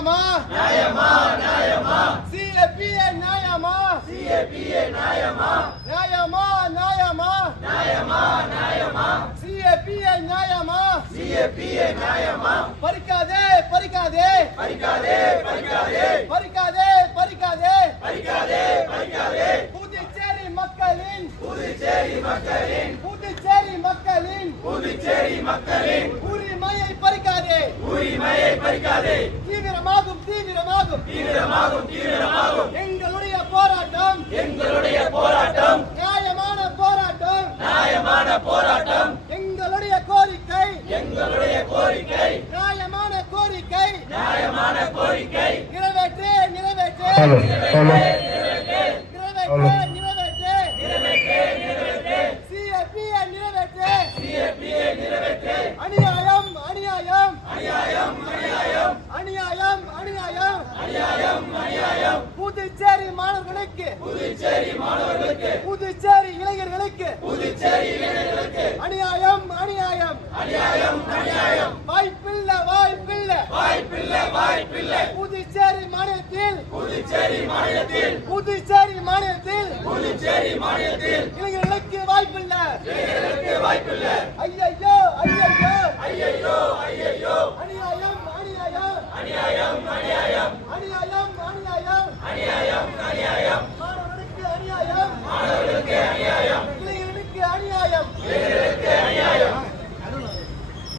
நியாயமா நியாயமா சிஏபிஏ நியாயமா சிஏபிஏ நியாயமா நியாயமா நியாயமா நியாயமா நியாயமா சிஏபிஏ நியாயமா சிஏபிஏ நியாயமா பறிக்காதே பறிக்காதே பறிக்காதே பறிக்காதே பறிக்காதே பறிக்காதே பறிக்காதே பறிக்காதே புதுச்சேரி மக்களின் புதுச்சேரி மக்களின் புதுச்சேரி மக்களின் புதுச்சேரி மக்களின் உரிமையை பறிக்காதே உரிமையை பறிக்காதே தீவிரமாகும் தீவிரமாகும் தீவிரமாகும் தீவிரமாகும் எங்களுடைய போராட்டம் நியாயமான போராட்டம் நியாயமான போராட்டம் எங்களுடைய கோரிக்கை நியாயமான கோரிக்கை நிறைவேற்று நிறைவேற்று சிஏபிஏ நிறைவேற்று அநியாயம் அநியாயம் அநியாயம் அநியாயம் அநியாயம் அநியாயம் அநியாயம் அநியாயம் புதுச்சேரி மாணவர்களுக்கு புதுச்சேரி இளைஞர்களுக்கு அநியாயம் அநியாயம் அநியாயம் அநியாயம் வாய்ப்பில்லை வாய்ப்பில்லை வாய்ப்பில்லை வாய்ப்பில்லை புதுச்சேரி மாநிலத்தில் இளைஞர்களுக்கு வாய்ப்பில்லை ஐயையோ ஐயையோ ஐயையோ ஐயையோ அநியாயம் அநியாயம் அநியாயம் அநியாயம்